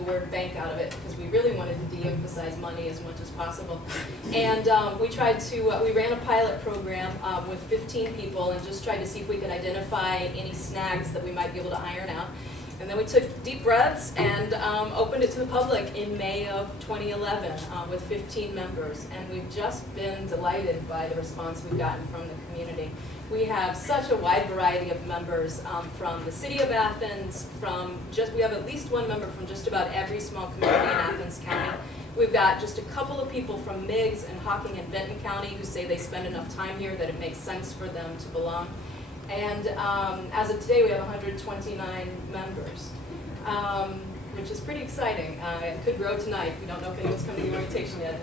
the word bank out of it because we really wanted to de-emphasize money as much as possible. And we tried to, we ran a pilot program with 15 people and just tried to see if we could identify any snags that we might be able to iron out. And then we took deep breaths and opened it to the public in May of 2011 with 15 members. And we've just been delighted by the response we've gotten from the community. We have such a wide variety of members from the city of Athens, we have at least one member from just about every small community in Athens County. We've got just a couple of people from Meigs and Hocking and Benton County who say they spend enough time here that it makes sense for them to belong. And as of today, we have 129 members, which is pretty exciting. It could grow tonight. We don't know if anyone's come to the orientation yet.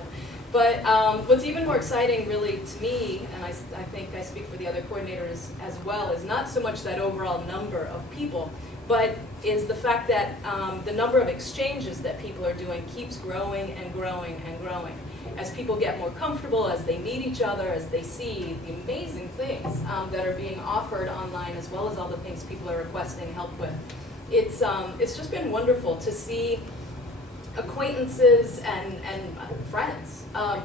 But what's even more exciting really to me, and I think I speak for the other coordinators as well, is not so much that overall number of people, but is the fact that the number of exchanges that people are doing keeps growing and growing and growing. As people get more comfortable, as they meet each other, as they see the amazing things that are being offered online, as well as all the things people are requesting help with. It's just been wonderful to see acquaintances and friends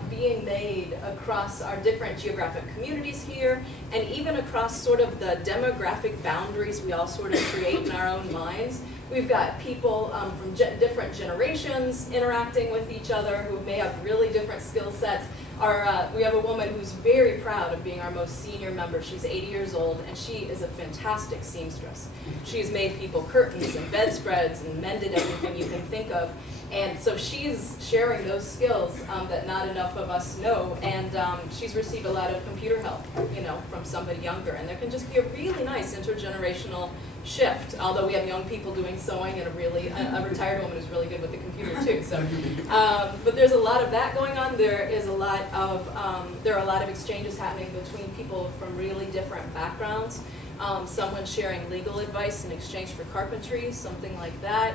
being made across our different geographic communities here, and even across sort of the demographic boundaries we all sort of create in our own minds. We've got people from different generations interacting with each other who may have really different skill sets. We have a woman who's very proud of being our most senior member. She's 80 years old, and she is a fantastic seamstress. She's made people curtains and bedspreads and mended everything you can think of. And so she's sharing those skills that not enough of us know, and she's received a lot of computer help, from somebody younger. And there can just be a really nice intergenerational shift, although we have young people doing sewing and a retired woman who's really good with the computer too. So, but there's a lot of that going on. There are a lot of exchanges happening between people from really different backgrounds. Someone sharing legal advice in exchange for carpentry, something like that.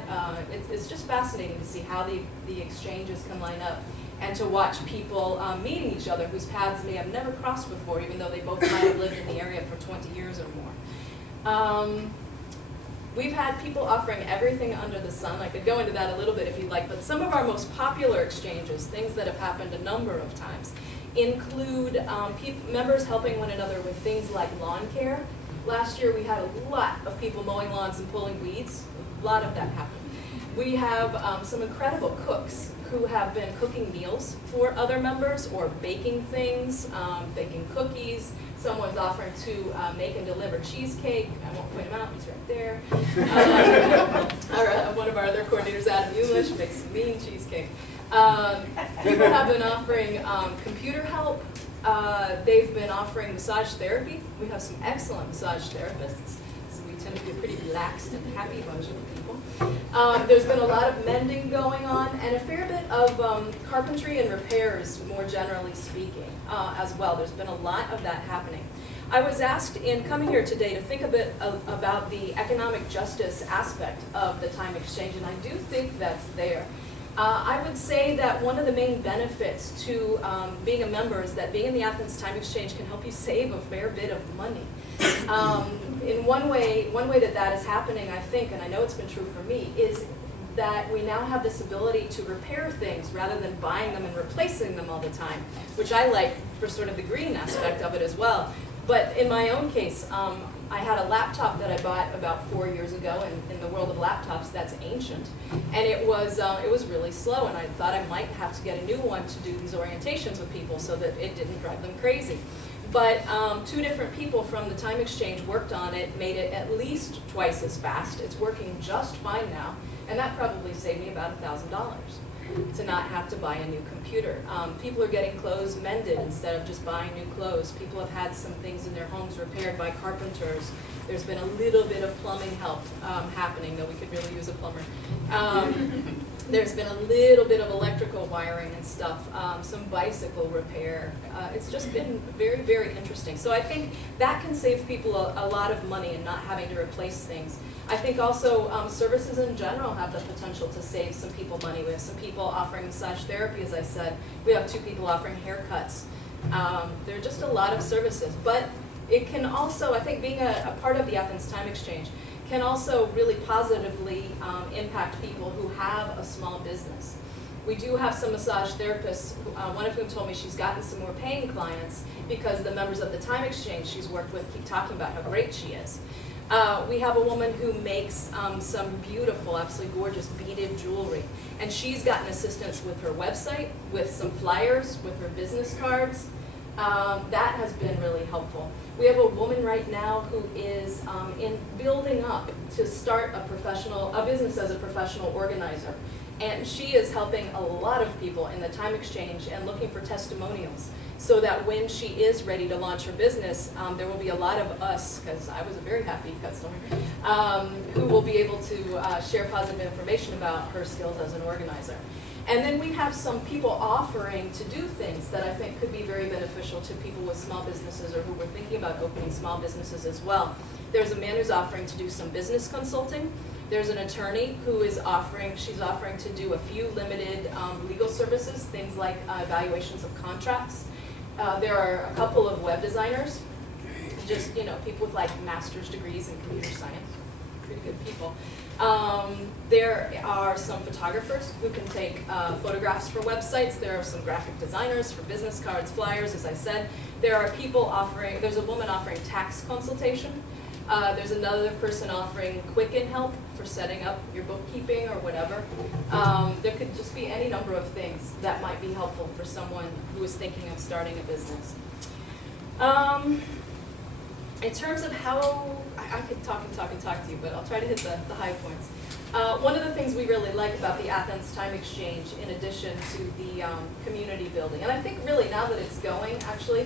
It's just fascinating to see how the exchanges can line up, and to watch people meeting each other whose paths may have never crossed before, even though they both might have lived in the area for 20 years or more. We've had people offering everything under the sun. I could go into that a little bit if you'd like, but some of our most popular exchanges, things that have happened a number of times, include members helping one another with things like lawn care. Last year we had a lot of people mowing lawns and pulling weeds. A lot of that happened. We have some incredible cooks who have been cooking meals for other members or baking things, baking cookies. Someone's offering to make and deliver cheesecake. I won't point him out, he's right there. One of our other coordinators, Adam English, makes mean cheesecake. People have been offering computer help. They've been offering massage therapy. We have some excellent massage therapists. So we tend to be a pretty relaxed and happy bunch of people. There's been a lot of mending going on, and a fair bit of carpentry and repairs, more generally speaking, as well. There's been a lot of that happening. I was asked in coming here today to think a bit about the economic justice aspect of the Time Exchange, and I do think that's there. I would say that one of the main benefits to being a member is that being in the Athens Time Exchange can help you save a fair bit of money. In one way that is happening, I think, and I know it's been true for me, is that we now have this ability to repair things rather than buying them and replacing them all the time, which I like for sort of the green aspect of it as well. But in my own case, I had a laptop that I bought about 4 years ago, and in the world of laptops, that's ancient. And it was really slow, and I thought I might have to get a new one to do these orientations with people so that it didn't drive them crazy. But 2 different people from the Time Exchange worked on it, made it at least twice as fast. It's working just fine now, and that probably saved me about $1,000 to not have to buy a new computer. People are getting clothes mended instead of just buying new clothes. People have had some things in their homes repaired by carpenters. There's been a little bit of plumbing help happening, though we could really use a plumber. There's been a little bit of electrical wiring and stuff, some bicycle repair. It's just been very, very interesting. So I think that can save people a lot of money and not having to replace things. I think also services in general have the potential to save some people money. We have some people offering massage therapy, as I said. We have 2 people offering haircuts. There are just a lot of services. But it can also, I think being a part of the Athens Time Exchange can also really positively impact people who have a small business. We do have some massage therapists, one of whom told me she's gotten some more paying clients because the members of the Time Exchange she's worked with keep talking about how great she is. We have a woman who makes some beautiful, absolutely gorgeous beaded jewelry. And she's gotten assistance with her website, with some flyers, with her business cards. That has been really helpful. We have a woman right now who is in building up to start a business as a professional organizer. And she is helping a lot of people in the Time Exchange and looking for testimonials, so that when she is ready to launch her business, there will be a lot of us, because I was a very happy customer, who will be able to share positive information about her skills as an organizer. And then we have some people offering to do things that I think could be very beneficial to people with small businesses or who were thinking about opening small businesses as well. There's a man who's offering to do some business consulting. There's an attorney who is she's offering to do a few limited legal services, things like evaluations of contracts. There are a couple of web designers, just people with like master's degrees in computer science, pretty good people. There are some photographers who can take photographs for websites. There are some graphic designers for business cards, flyers, as I said. There's a woman offering tax consultation. There's another person offering Quicken help for setting up your bookkeeping or whatever. There could just be any number of things that might be helpful for someone who is thinking of starting a business. In terms of how, I could talk to you, but I'll try to hit the high points. One of the things we really like about the Athens Time Exchange, in addition to the community building, and I think really now that it's going, actually,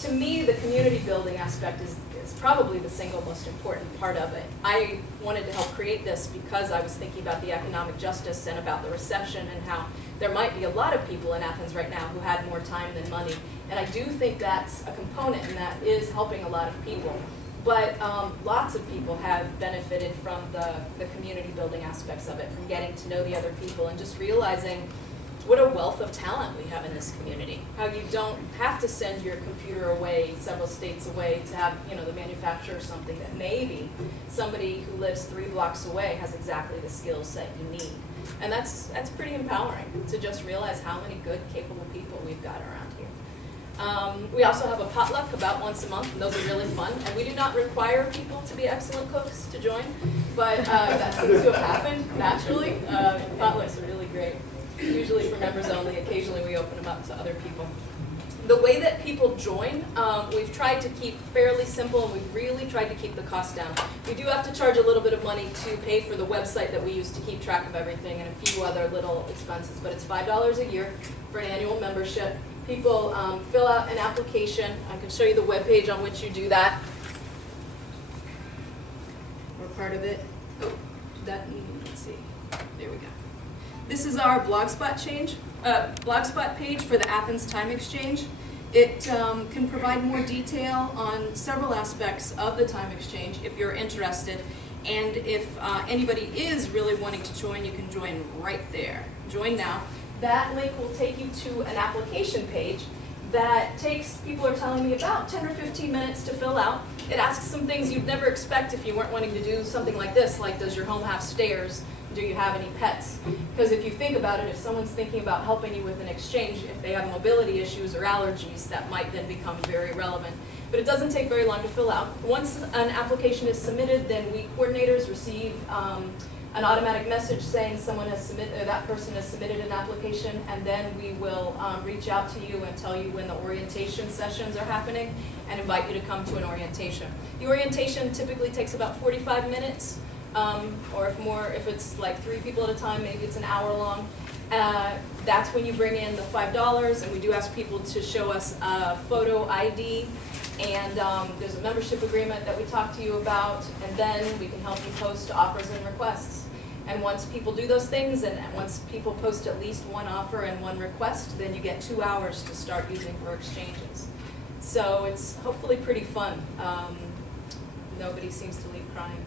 to me the community building aspect is probably the single most important part of it. I wanted to help create this because I was thinking about the economic justice and about the recession and how there might be a lot of people in Athens right now who had more time than money. And I do think that's a component, and that is helping a lot of people. But lots of people have benefited from the community building aspects of it, from getting to know the other people and just realizing what a wealth of talent we have in this community. How you don't have to send your computer away several states away to have the manufacturer something that maybe somebody who lives 3 blocks away has exactly the skills that you need. And that's pretty empowering to just realize how many good, capable people we've got around here. We also have a potluck about once a month, and those are really fun. And we do not require people to be excellent cooks to join, but that seems to have happened naturally. Potlucks are really great. Usually for members only. Occasionally we open them up to other people. The way that people join, we've tried to keep fairly simple, and we've really tried to keep the cost down. We do have to charge a little bit of money to pay for the website that we use to keep track of everything and a few other little expenses, but it's $5 a year for an annual membership. People fill out an application. I can show you the webpage on which you do that. We're part of it. Oh, let's see. There we go. This is our Blogspot page for the Athens Time Exchange. It can provide more detail on several aspects of the Time Exchange if you're interested. And if anybody is really wanting to join, you can join right there. Join now. That link will take you to an application page that takes, people are telling me, about 10 or 15 minutes to fill out. It asks some things you'd never expect if you weren't wanting to do something like this, like does your home have stairs? Do you have any pets? Because if you think about it, if someone's thinking about helping you with an exchange, if they have mobility issues or allergies, that might then become very relevant. But it doesn't take very long to fill out. Once an application is submitted, then we coordinators receive an automatic message saying that person has submitted an application, and then we will reach out to you and tell you when the orientation sessions are happening and invite you to come to an orientation. The orientation typically takes about 45 minutes. Or if it's like 3 people at a time, maybe it's an hour long. That's when you bring in the $5, and we do ask people to show us a photo ID, and there's a membership agreement that we talk to you about, and then we can help you post offers and requests. And once people do those things, and once people post at least 1 offer and 1 request, then you get 2 hours to start using for exchanges. So it's hopefully pretty fun. Nobody seems to leave crying.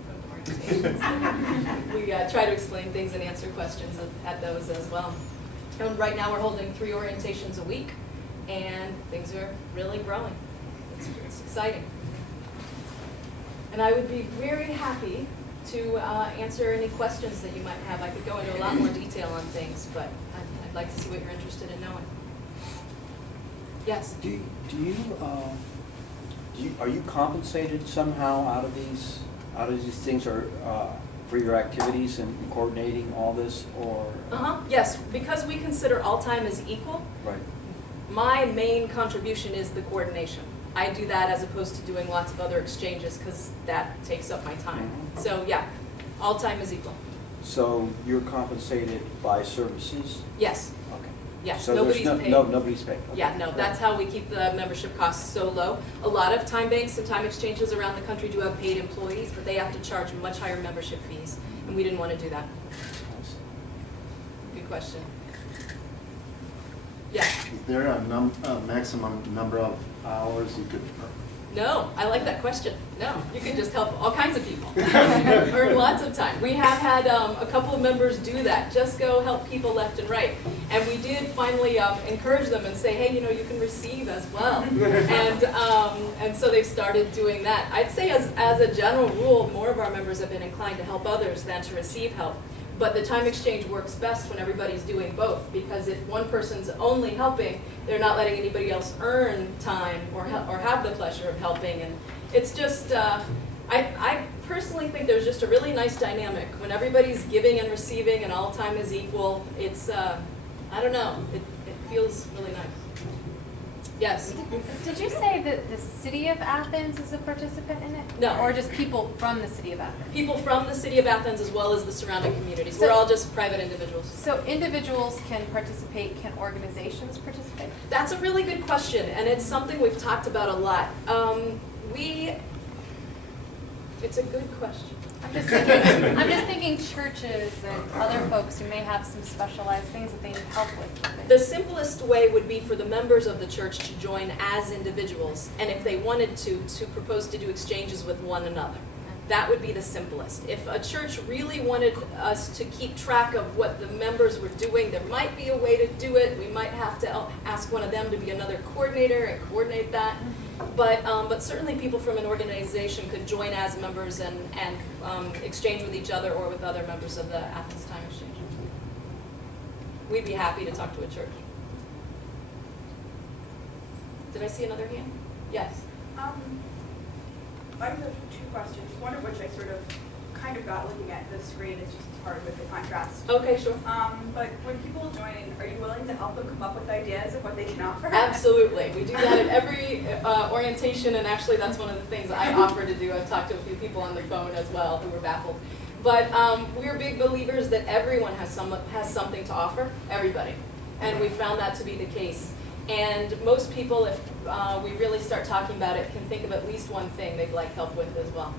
We try to explain things and answer questions at those as well. And right now we're holding 3 orientations a week, and things are really growing. It's exciting. And I would be very happy to answer any questions that you might have. I could go into a lot more detail on things, but I'd like to see what you're interested in knowing. Yes? Are you compensated somehow out of these things, or for your activities and coordinating all this, or? Yes, because we consider all time as equal. Right. My main contribution is the coordination. I do that as opposed to doing lots of other exchanges because that takes up my time. Mm-hmm. So yeah, all time is equal. So you're compensated by services? Yes. Okay. Yes, so nobody's paid. Nobody's paid. Okay. Yeah, no, that's how we keep the membership costs so low. A lot of time banks and time exchanges around the country do have paid employees, but they have to charge much higher membership fees, and we didn't want to do that. Nice. Good question. Yeah. Is there a maximum number of hours you could? No, I like that question. No, you can just help all kinds of people. Earn lots of time. We have had a couple of members do that. Just go help people left and right. And we did finally encourage them and say, hey, you know, you can receive as well. And so they've started doing that. I'd say as a general rule, more of our members have been inclined to help others than to receive help. But the time exchange works best when everybody's doing both, because if one person's only helping, they're not letting anybody else earn time or have the pleasure of helping. And it's just, I personally think there's just a really nice dynamic. When everybody's giving and receiving and all time is equal, it's, I don't know, it feels really nice. Yes? Did you say that the city of Athens is a participant in it? No. Or just people from the city of Athens? People from the city of Athens as well as the surrounding communities. We're all just private individuals. So individuals can participate, can organizations participate? That's a really good question, and it's something we've talked about a lot. It's a good question. I'm just thinking churches and other folks who may have some specialized things that they need help with. The simplest way would be for the members of the church to join as individuals, and if they wanted to propose to do exchanges with one another. That would be the simplest. If a church really wanted us to keep track of what the members were doing, there might be a way to do it. We might have to ask one of them to be another coordinator and coordinate that. But certainly people from an organization could join as members and exchange with each other or with other members of the Athens Time Exchange. We'd be happy to talk to a church. Did I see another hand? Yes. I have two questions, one of which I sort of kind of got looking at the screen. It's just hard with the contrast. Okay, sure. But when people join, are you willing to help them come up with ideas of what they can offer? Absolutely. We do that at every orientation, and actually that's one of the things I offer to do. I've talked to a few people on the phone as well who were baffled. But we're big believers that everyone has something to offer, everybody. And we found that to be the case. And most people, if we really start talking about it, can think of at least one thing they'd like help with as well.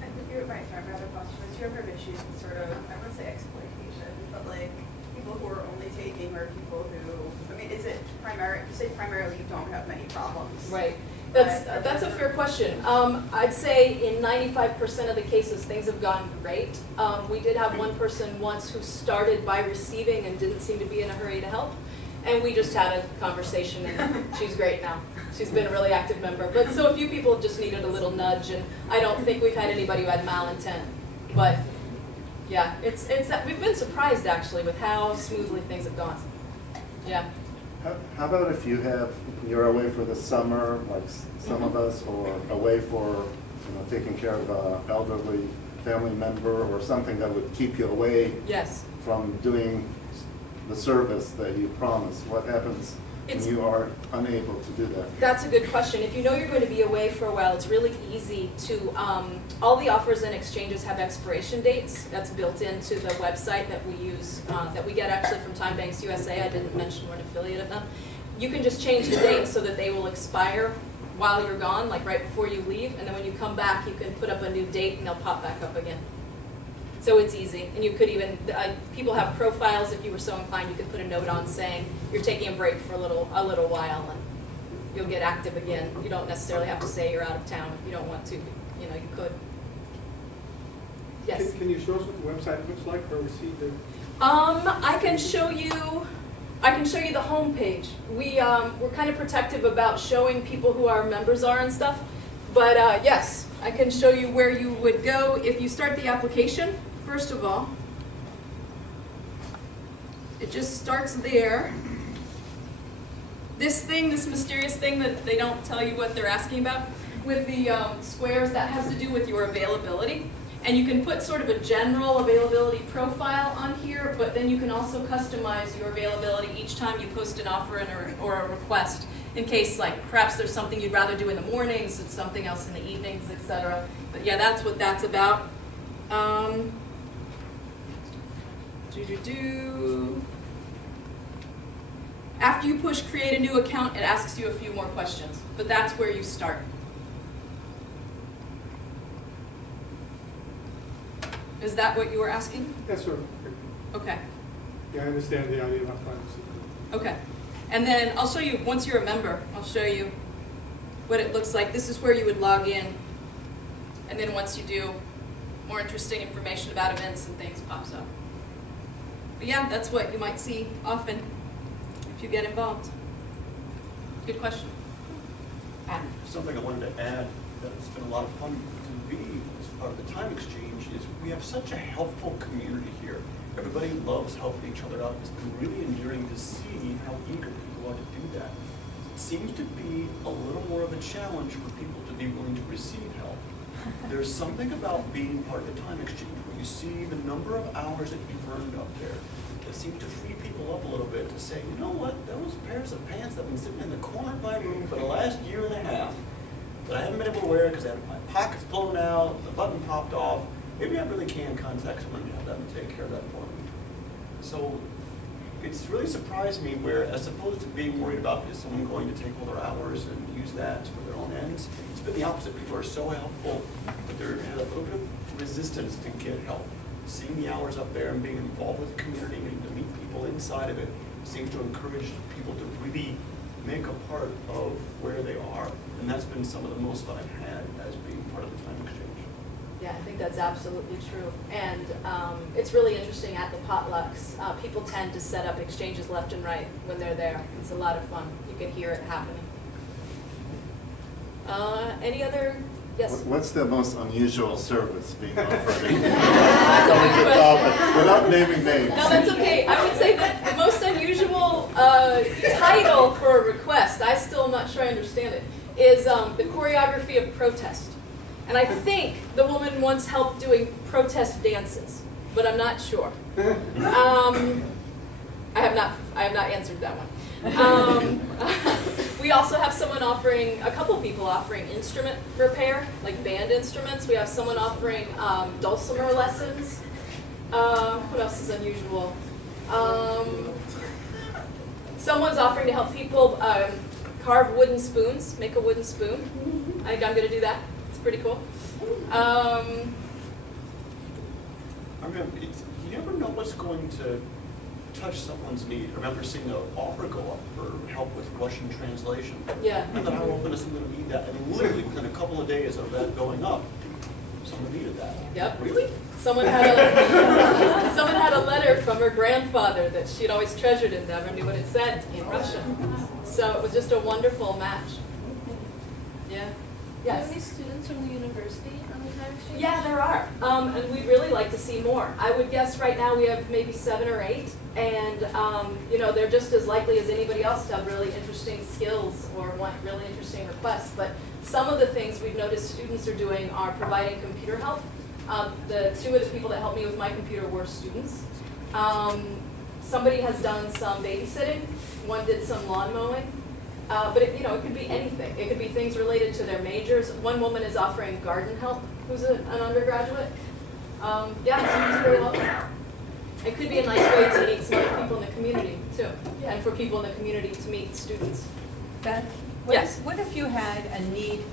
I think my other question was, do you ever have issues with sort of, I wouldn't say exploitation, but like people who are only taking, or people who, I mean, is it primary, you say primarily you don't have many problems? Right. That's a fair question. I'd say in 95% of the cases, things have gone great. We did have one person once who started by receiving and didn't seem to be in a hurry to help. And we just had a conversation, and she's great now. She's been a really active member. But so a few people just needed a little nudge, and I don't think we've had anybody who had malintent. But yeah, it's that we've been surprised actually with how smoothly things have gone. Yeah. How about if you're away for the summer, like some of us, or away for taking care of an elderly family member or something that would keep you away Yes. from doing the service that you promised? What happens when you are unable to do that? That's a good question. If you know you're going to be away for a while, it's really easy to, all the offers and exchanges have expiration dates. That's built into the website that we use, that we get actually from Time Banks USA. I didn't mention we're an affiliate of them. You can just change the date so that they will expire while you're gone, like right before you leave, and then when you come back, you can put up a new date and they'll pop back up again. So it's easy, and you could even, people have profiles. If you were so inclined, you could put a note on saying you're taking a break for a little while, and you'll get active again. You don't necessarily have to say you're out of town if you don't want to. You could. Yes. Can you show us what the website looks like, or we see the? I can show you the home page. We're kind of protective about showing people who our members are and stuff, but yes. I can show you where you would go if you start the application, first of all. It just starts there. This thing, this mysterious thing that they don't tell you what they're asking about, with the squares, that has to do with your availability. And you can put sort of a general availability profile on here, but then you can also customize your availability each time you post an offer or a request, in case like perhaps there's something you'd rather do in the mornings and something else in the evenings, etc. But yeah, that's what that's about. After you push create a new account, it asks you a few more questions, but that's where you start. Is that what you were asking? That's sort of, Okay. yeah, I understand the idea about privacy. Okay. And then I'll show you, once you're a member, I'll show you what it looks like. This is where you would log in. And then once you do, more interesting information about events and things pops up. But yeah, that's what you might see often if you get involved. Good question. Adam. Something I wanted to add that's been a lot of fun to be as part of the Time Exchange is we have such a helpful community here. Everybody loves helping each other out. It's been really endearing to see how eager people are to do that. It seems to be a little more of a challenge for people to be willing to receive help. There's something about being part of the Time Exchange where you see the number of hours that you've earned up there that seems to free people up a little bit to say, you know what, those pairs of pants that have been sitting in the corner of my room for the last year and a half that I haven't been able to wear because my pocket's blown out, the button popped off, maybe I really can contact someone and have them take care of that for me. So it's really surprised me where, as opposed to being worried about is someone going to take all their hours and use that for their own ends, it's been the opposite. People are so helpful, but there had a little bit of resistance to get help. Seeing the hours up there and being involved with the community and to meet people inside of it seems to encourage people to really make a part of where they are. And that's been some of the most fun I've had as being part of the Time Exchange. Yeah, I think that's absolutely true. And it's really interesting at the potlucks. People tend to set up exchanges left and right when they're there. It's a lot of fun. You can hear it happening. Any other? Yes? What's the most unusual service being offered? That's a good question. Without naming names. No, that's okay. I would say that the most unusual title for a request, I still am not sure I understand it, is the choreography of protest. And I think the woman wants help doing protest dances, but I'm not sure. I have not answered that one. We also have someone offering, a couple people offering instrument repair, like band instruments. We have someone offering dulcimer lessons. What else is unusual? Someone's offering to help people carve wooden spoons, make a wooden spoon. I think I'm going to do that. It's pretty cool. I mean, you never know what's going to touch someone's need. I remember seeing the offer go up for help with Russian translation. Yeah. I thought, how often is someone going to need that? And literally within a couple of days of that going up, someone needed that. Yep. Really? Someone had a letter from her grandfather that she'd always treasured and never knew what it said in Russian. So it was just a wonderful match. Yeah. Are there Yes. any students from the university on the Time Exchange? Yeah, there are, and we'd really like to see more. I would guess right now we have maybe 7 or 8, and you know, they're just as likely as anybody else to have really interesting skills or want really interesting requests. But some of the things we've noticed students are doing are providing computer help. The 2 of the people that helped me with my computer were students. Somebody has done some babysitting. One did some lawn mowing. But it, you know, it could be anything. It could be things related to their majors. One woman is offering garden help, who's an undergraduate. Yeah, it's very welcome. It could be a nice way to meet some other people in the community too, and for people in the community to meet students. Beth, Yes. what if you had a need,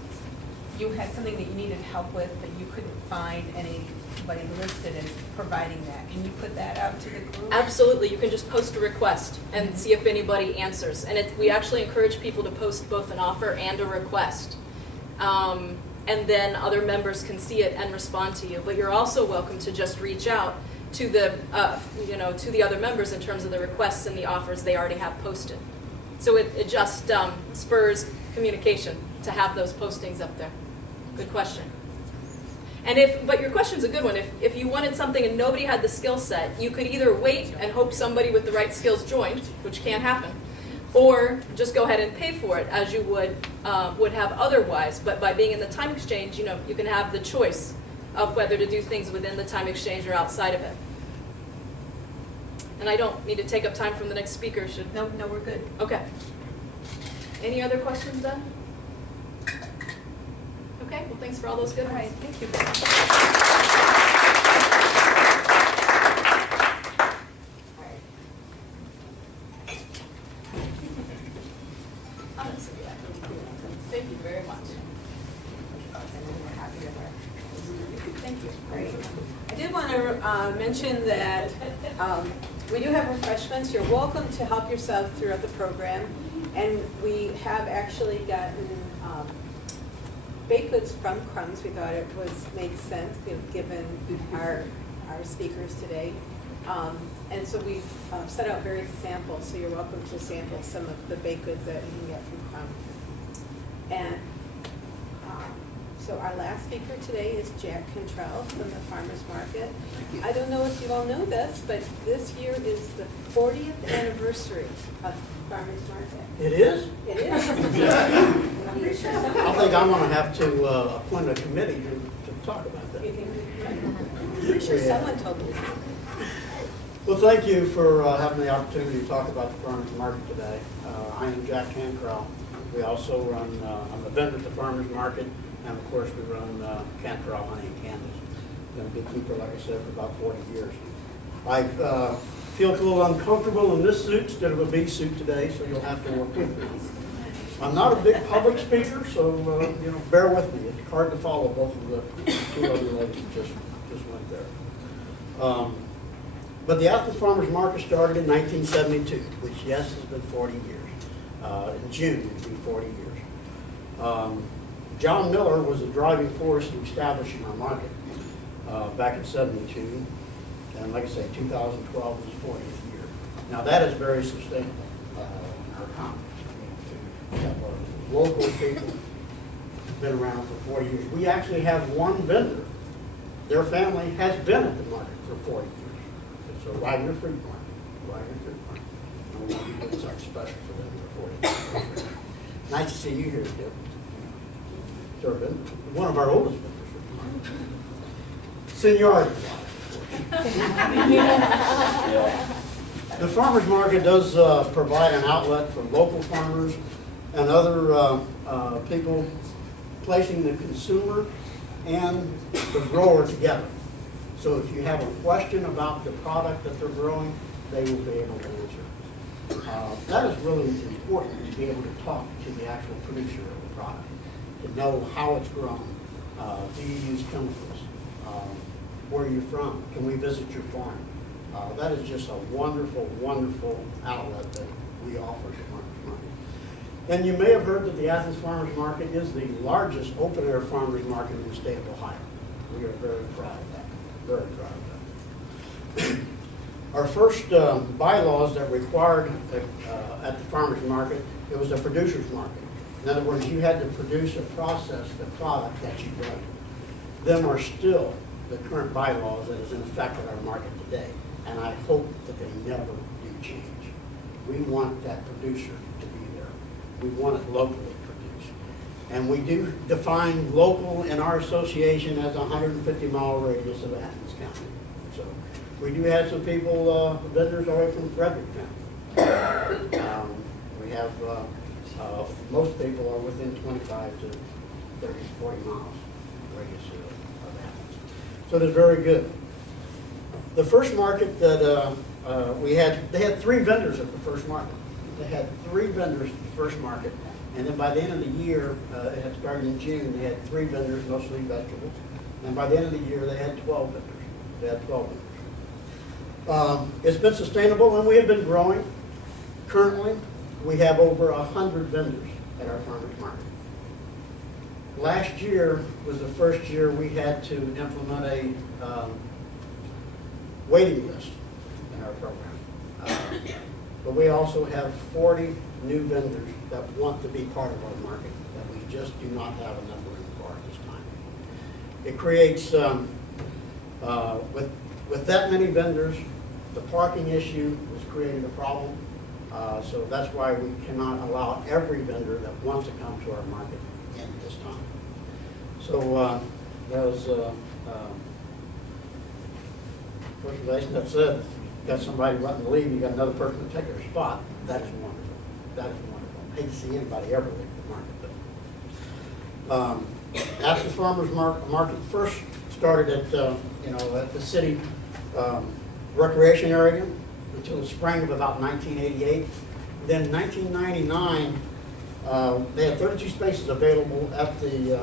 you had something that you needed help with, but you couldn't find anybody listed as providing that? Can you put that out to the group? Absolutely, you can just post a request and see if anybody answers. And we actually encourage people to post both an offer and a request. And then other members can see it and respond to you. But you're also welcome to just reach out to the, you know, to the other members in terms of the requests and the offers they already have posted. So it just spurs communication to have those postings up there. Good question. But your question's a good one. If you wanted something and nobody had the skill set, you could either wait and hope somebody with the right skills joined, which can happen, or just go ahead and pay for it as you would have otherwise. But by being in the time exchange, you know, you can have the choice of whether to do things within the time exchange or outside of it. And I don't need to take up time from the next speaker, should? No, we're good. Okay. Any other questions then? Okay, well, thanks for all those good ones. All right, thank you. Honestly, yeah. Thank you very much. Thank you. Great. I did want to mention that we do have refreshments. You're welcome to help yourself throughout the program. And we have actually gotten baked goods from Crumbs. We thought it made sense given our speakers today. And so we've set out various samples, so you're welcome to sample some of the baked goods that you can get from Crumbs. And so our last speaker today is Jack Cantrell from the Farmers Market. I don't know if you all know this, but this year is the 40th anniversary of Farmers Market. It is? It is. I think I'm gonna have to appoint a committee to talk about that. You think we could? I'm pretty sure someone told me. Well, thank you for having the opportunity to talk about the farmers market today. I am Jack Cantrell. We also run, I'm a vendor at the farmers market, and of course we run Cantrell Honey and Candles. Been a beekeeper, like I said, for about 40 years. I feel a little uncomfortable in this suit instead of a bee suit today, so you'll have to work with me. I'm not a big public speaker, so you know, bear with me. It's hard to follow both of the two other ladies just went there. But the Athens Farmers Market started in 1972, which, yes, has been 40 years. In June, it'll be 40 years. John Miller was a driving force in establishing our market back in '72. And like I say, 2012 was the 40th year. Now, that is very sustainable in our economy. We have our local people who've been around for 40 years. We actually have one vendor. Their family has been at the market for 40 years. It's a Wagner Fruit Market. Wagner Fruit Market. And we want to do something special for them for 40 years. Nice to see you here, Deb. Sure, been one of our oldest vendors. Seniority. The farmers market does provide an outlet for local farmers and other people, placing the consumer and the grower together. So if you have a question about the product that they're growing, they will be able to answer. That is really important, to be able to talk to the actual producer of the product, to know how it's grown. Do you use chemicals? Where are you from? Can we visit your farm? That is just a wonderful, wonderful outlet that we offer to farmers market. And you may have heard that the Athens Farmers Market is the largest open-air farmers market in the state of Ohio. We are very proud of that, very proud of that. Our first bylaws that required at the farmers market, it was a producer's market. In other words, you had to produce and process the product that you brought. Them are still the current bylaws that is in effect at our market today, and I hope that they never do change. We want that producer to be there. We want it locally produced. And we do define local in our association as a 150-mile radius of Athens County. So we do have some people, vendors away from Frederick County. We have, most people are within 25 to 30, 40 miles radius of Athens. So it is very good. The first market that they had 3 vendors at the first market. They had 3 vendors at the first market, and then by the end of the year, it had started in June, they had 3 vendors, mostly vegetables, and by the end of the year, they had 12 vendors. They had 12 vendors. It's been sustainable, and we have been growing. Currently, we have over 100 vendors at our farmers market. Last year was the first year we had to implement a waiting list in our program. But we also have 40 new vendors that want to be part of our market that we just do not have a number in for at this time. it creates, with that many vendors, the parking issue is creating a problem. So that's why we cannot allow every vendor that wants to come to our market in this time. So that was first relation that said, got somebody wanting to leave, you got another person to take their spot. That is wonderful. That is wonderful. I hate to see anybody ever leave the market. But Athens Farmers Market first started at at the city recreation area until the spring of about 1988. Then in 1999, they had 32 spaces available at the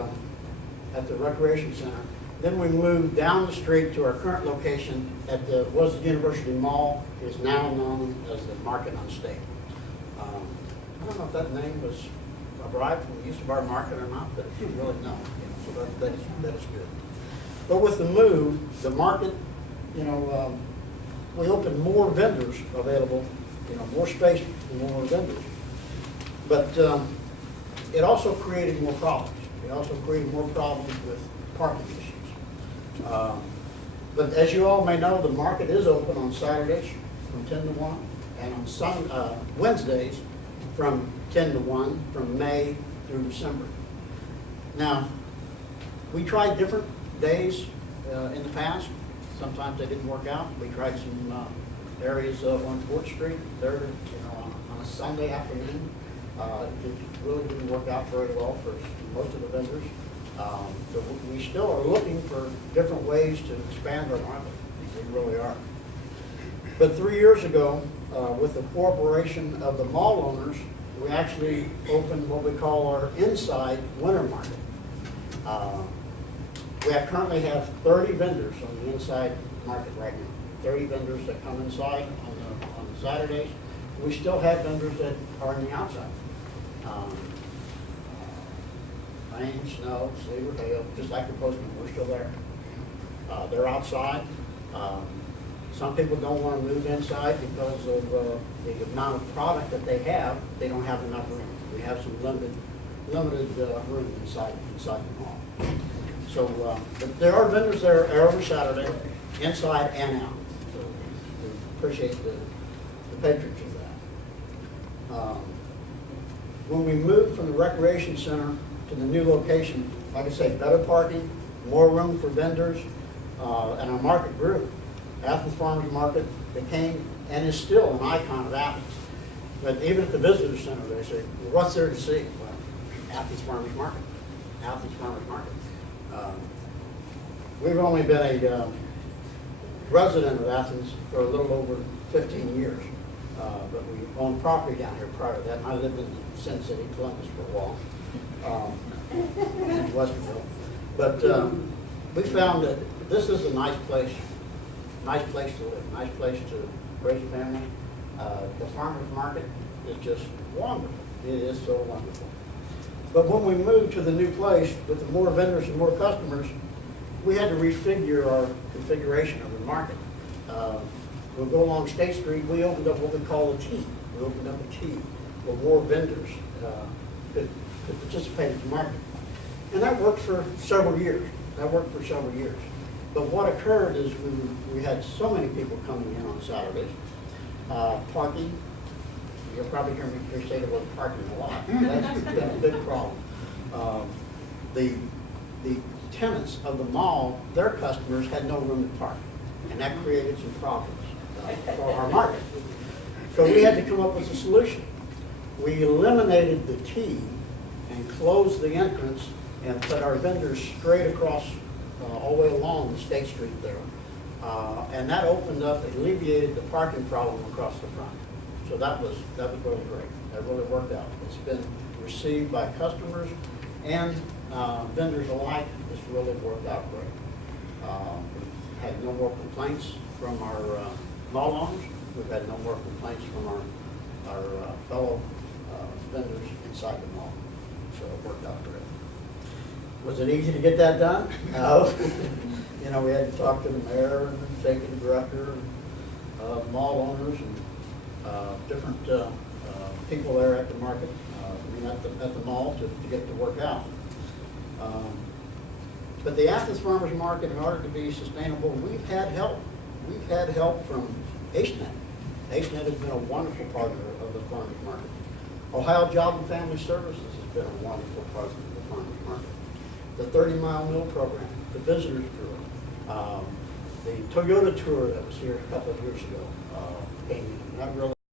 recreation center. Then we moved down the street to our current location at the University Mall. It is now known as the Market on State. I don't know if that name was derived from the use of our market or not, but it's really no. So that is good. But with the move, the market, we opened more vendors available, more space for more vendors. But it also created more problems. It also created more problems with parking issues. But as you all may know, the market is open on Saturdays from 10 to 1, and on Wednesdays from 10 to 1 from May through December. Now, we tried different days in the past. Sometimes they didn't work out. We tried some areas on 4th Street there, on a Sunday afternoon. It really didn't work out very well for most of the vendors. So we still are looking for different ways to expand our market. We really are. But 3 years ago, with the cooperation of the mall owners, we actually opened what we call our inside winter market. We currently have 30 vendors on the inside market right now. 30 vendors that come inside on the Saturdays. We still have vendors that are on the outside. Rain, snow, sleet, or hail, just like the postman, we're still there. They're outside. Some people don't want to move inside because of the amount of product that they have. They don't have enough room. We have some limited room inside the mall. So, but there are vendors there every Saturday, inside and out. So we appreciate the patronage of that. When we moved from the recreation center to the new location, like I say, better parking, more room for vendors, and our market grew. Athens Farmers Market became and is still an icon of Athens. But even at the visitor center, they say, well, what's there to see? Well, Athens Farmers Market. Athens Farmers Market. We've only been a resident of Athens for a little over 15 years. But we owned property down here prior to that, and I lived in Sin City, Columbus for a while, in Westerville. But we found that this is a nice place to live, nice place to raise a family. The farmers market is just wonderful. It is so wonderful. But when we moved to the new place with the more vendors and more customers, we had to refigure our configuration of the market. We'll go along State Street. We opened up what we call a T. We opened up a T where more vendors could participate in the market. And that worked for several years. But what occurred is we had so many people coming in on Saturdays. Parking, you'll probably hear me say the word parking a lot. That's been a big problem. The tenants of the mall, their customers had no room to park. And that created some problems for our market. So we had to come up with a solution. We eliminated the T and closed the entrance and put our vendors straight across all the way along the State Street there. And that opened up, alleviated the parking problem across the front. So that was really great. That really worked out. It's been received by customers and vendors alike. It's really worked out great. We've had no more complaints from our mall owners. We've had no more complaints from our fellow vendors inside the mall. So it worked out great. Was it easy to get that done? No. We had to talk to the mayor and the executive director, and mall owners, and different people there at the market, at the mall to get it to work out. But the Athens Farmers Market, in order to be sustainable, we've had help. We've had help from ACENet. ACENet has been a wonderful partner of the farmers market. Ohio Job and Family Services has been a wonderful partner of the farmers market. The 30-mile meal program, the visitors tour, the Toyota tour that was here a couple of years ago, came in. That really